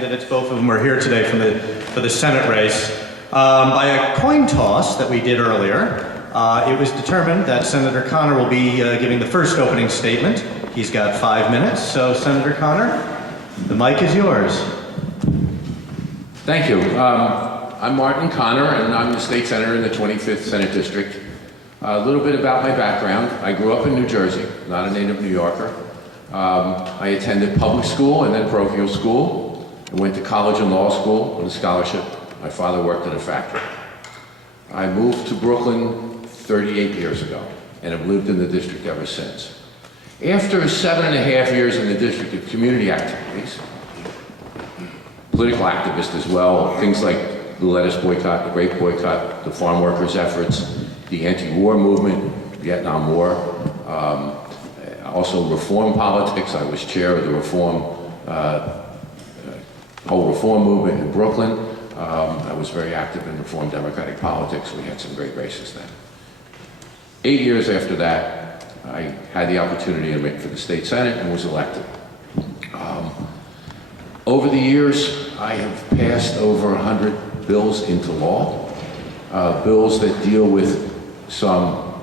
candidates. Both of them are here today for the Senate race. By a coin toss that we did earlier, it was determined that Senator Connor will be giving the first opening statement. He's got 5 minutes, so Senator Connor, the mic is yours. Thank you. I'm Martin Connor, and I'm the state senator in the 25th Senate District. A little bit about my background. I grew up in New Jersey, not a native New Yorker. I attended public school and then parochial school. I went to college and law school with a scholarship. My father worked at a factory. I moved to Brooklyn 38 years ago and have lived in the district ever since. After 7.5 years in the district of community activities, political activist as well, things like the lettuce boycott, the grape boycott, the farm workers' efforts, the anti-war movement, Vietnam War, also reform politics. I was chair of the whole reform movement in Brooklyn. I was very active in reform democratic politics. We had some great races then. 8 years after that, I had the opportunity to make for the state senate and was elected. Over the years, I have passed over 100 bills into law, bills that deal with some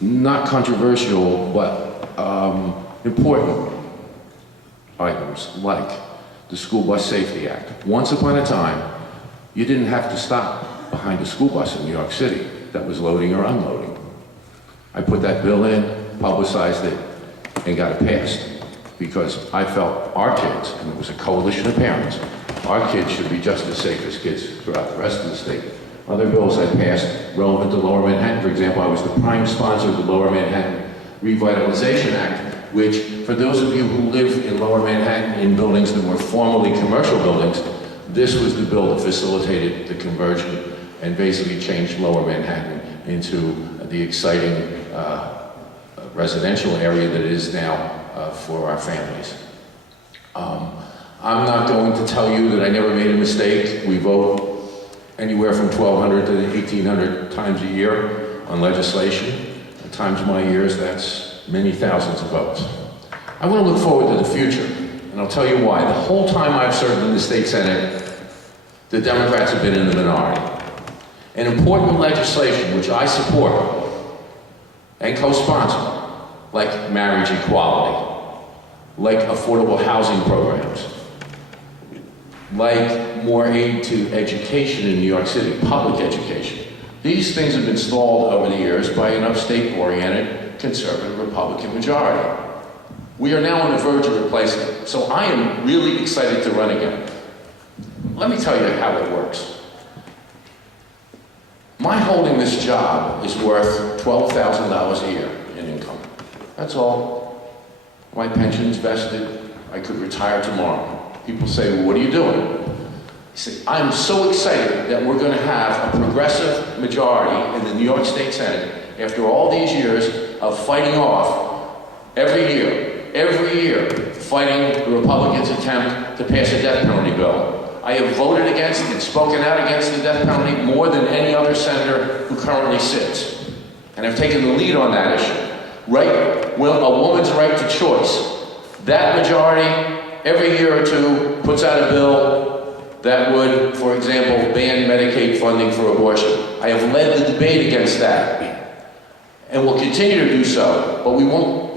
not controversial but important items like the School Bus Safety Act. Once upon a time, you didn't have to stop behind a school bus in New York City that was loading or unloading. I put that bill in, publicized it, and got it passed because I felt our kids, and it was a coalition of parents, our kids should be just as safe as kids throughout the rest of the state. Other bills I passed relevant to Lower Manhattan, for example, I was the prime sponsor of the Lower Manhattan Revitalization Act, which, for those of you who live in Lower Manhattan in buildings that were formerly commercial buildings, this was the bill that facilitated the conversion and basically changed Lower Manhattan into the exciting residential area that it is now for our families. I'm not going to tell you that I never made a mistake. We vote anywhere from 1,200 to 1,800 times a year on legislation. At times my years, that's many thousands of votes. I want to look forward to the future, and I'll tell you why. The whole time I've served in the state senate, the Democrats have been in the minority. And important legislation, which I support and co-sponsor, like marriage equality, like affordable housing programs, like more aid to education in New York City, public education. These things have been stalled over the years by an upstate-oriented conservative Republican majority. We are now on the verge of replacing it, so I am really excited to run again. Let me tell you how it works. My holding this job is worth $12,000 a year in income. That's all. My pension's vested. I could retire tomorrow. People say, well, what are you doing? I say, I'm so excited that we're going to have a progressive majority in the New York State Senate after all these years of fighting off every year, fighting the Republicans' attempt to pass a death penalty bill. I have voted against and spoken out against the death penalty more than any other senator who currently sits. And I've taken the lead on that issue. Right, well, a woman's right to choice. That majority, every year or two, puts out a bill that would, for example, ban Medicaid funding for abortion. I have led the debate against that, and will continue to do so, but we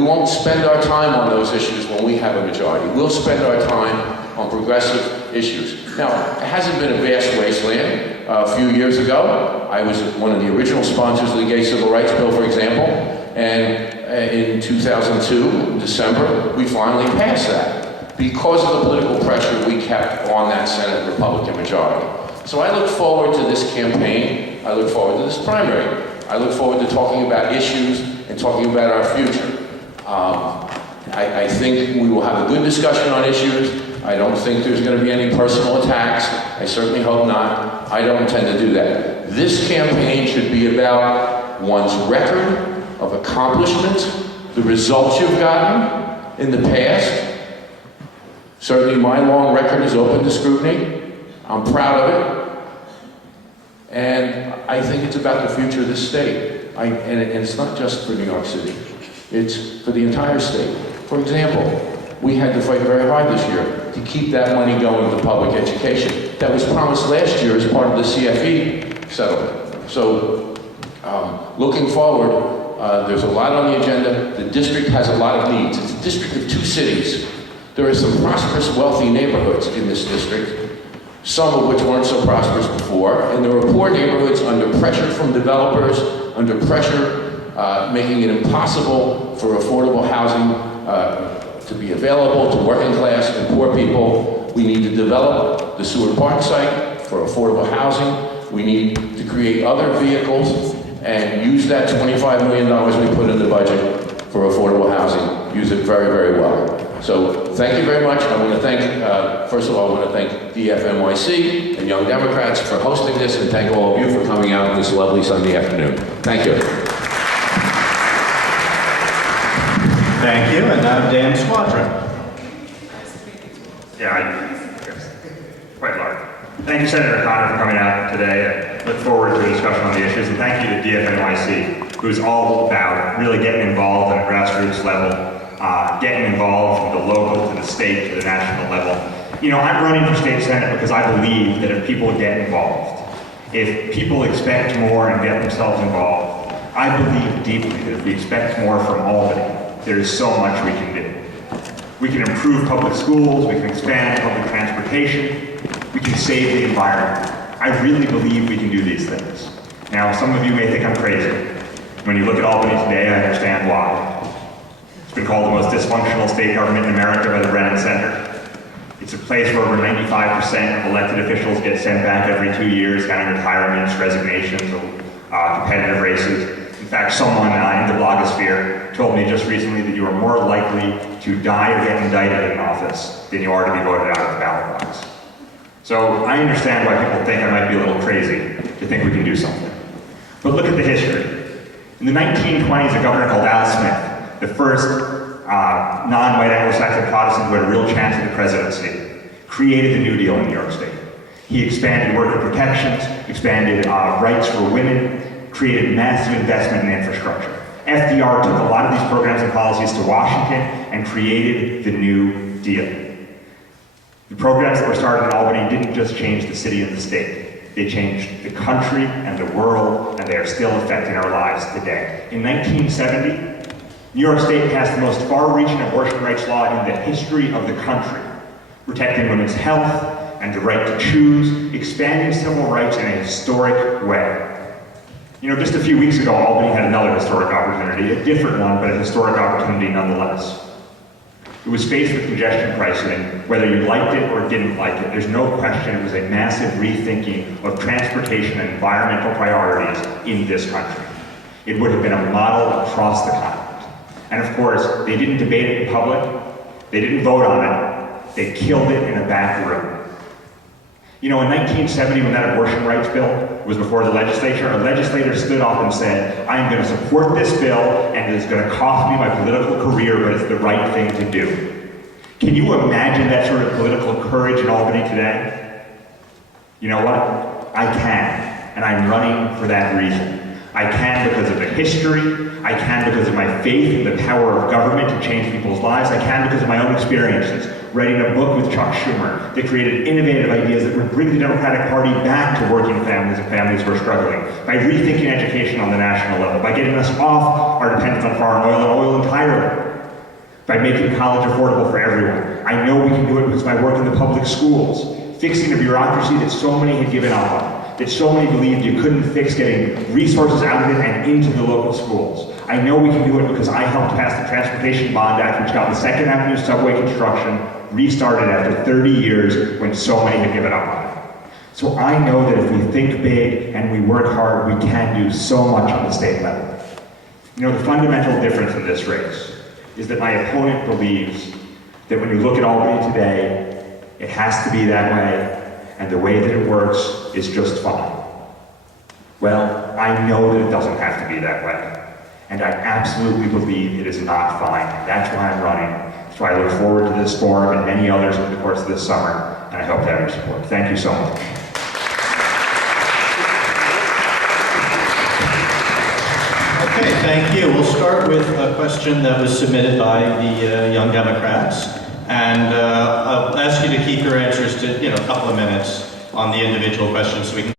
won't spend our time on those issues when we have a majority. We'll spend our time on progressive issues. Now, it hasn't been a vast wasteland. A few years ago, I was one of the original sponsors of the Gay Civil Rights Bill, for example, and in 2002, December, we finally passed that because of the political pressure we kept on that Senate Republican majority. So I look forward to this campaign. I look forward to this primary. I look forward to talking about issues and talking about our future. I think we will have a good discussion on issues. I don't think there's going to be any personal attacks. I certainly hope not. I don't intend to do that. This campaign should be about one's record of accomplishments, the results you've gotten in the past. Certainly my long record is open to scrutiny. I'm proud of it. And I think it's about the future of this state. And it's not just for New York City. It's for the entire state. For example, we had to fight very hard this year to keep that money going to public education that was promised last year as part of the CFE settlement. So, looking forward, there's a lot on the agenda. The district has a lot of needs. It's a district of 2 cities. There are some prosperous, wealthy neighborhoods in this district, some of which weren't so prosperous before, and there are poor neighborhoods under pressure from developers, under pressure making it impossible for affordable housing to be available to working class and poor people. We need to develop the Seward Park site for affordable housing. We need to create other vehicles and use that $25 million we put in the budget for affordable housing. Use it very, very well. So thank you very much. I want to thank, first of all, I want to thank DFNYC and Young Democrats for hosting this, and thank all of you for coming out this lovely Sunday afternoon. Thank you. Thank you, and now Dan Squadron. Quite large. Thank you, Senator Connor, for coming out today. I look forward to a discussion on the issues, and thank you to DFNYC, who's all about really getting involved on a grassroots level, getting involved from the local to the state to the national level. You know, I'm running for state senate because I believe that if people get involved, if people expect more and get themselves involved, I believe deeply that if we expect more from Albany, there is so much we can do. We can improve public schools, we can expand public transportation, we can save the environment. I really believe we can do these things. Now, some of you may think I'm crazy. When you look at Albany today, I understand why. It's been called the most dysfunctional state government in America by the Brennan Center. It's a place where over 95% of elected officials get sent back every 2 years, kind of retirements, resignations, competitive races. In fact, someone in the blogosphere told me just recently that you are more likely to die or get indicted in office than you are to be voted out of the ballot box. So I understand why people think I might be a little crazy to think we can do something. But look at the history. In the 1920s, a governor called Al Smith, the first non-white Anglo-Saxon Protestant who had a real chance at the presidency, created the New Deal in New York State. He expanded worker protections, expanded rights for women, created massive investment in infrastructure. FDR took a lot of these programs and policies to Washington and created the New Deal. The programs that were started in Albany didn't just change the city and the state. They changed the country and the world, and they are still affecting our lives today. In 1970, New York State passed the most far-reaching abortion rights law in the history of the country, protecting women's health and the right to choose, expanding civil rights in a historic way. You know, just a few weeks ago, Albany had another historic opportunity, a different one, but a historic opportunity nonetheless. It was faced with congestion pricing, whether you liked it or didn't like it. There's no question it was a massive rethinking of transportation and environmental priorities in this country. It would have been a model across the continent. And of course, they didn't debate it in public, they didn't vote on it, they killed it in a back room. You know, in 1970, when that abortion rights bill was before the legislature, a legislator stood up and said, I am going to support this bill, and it's going to cost me my political career, but it's the right thing to do. Can you imagine that sort of political courage in Albany today? You know what? I can, and I'm running for that reason. I can because of the history, I can because of my faith in the power of government to change people's lives, I can because of my own experiences, writing a book with Chuck Schumer that created innovative ideas that would bring the Democratic Party back to working families and families who are struggling, by rethinking education on the national level, by getting us off our dependence on foreign oil and oil entirely, by making college affordable for everyone. I know we can do it because of my work in the public schools, fixing a bureaucracy that so many had given up on, that so many believed you couldn't fix, getting resources out of it and into the local schools. I know we can do it because I helped pass the Transportation Bond Act, which got the 2nd Avenue subway construction restarted after 30 years when so many had given up on it. So I know that if we think big and we work hard, we can do so much on the state level. You know, the fundamental difference in this race is that my opponent believes that when you look at Albany today, it has to be that way, and the way that it works is just fine. Well, I know that it doesn't have to be that way, and I absolutely believe it is not fine. That's why I'm running. So I look forward to this forum and many others over the course of this summer, and I hope to have your support. Thank you so much. Okay, thank you. We'll start with a question that was submitted by the Young Democrats. And I'll ask you to keep your answers to, a couple of minutes on the individual questions so we can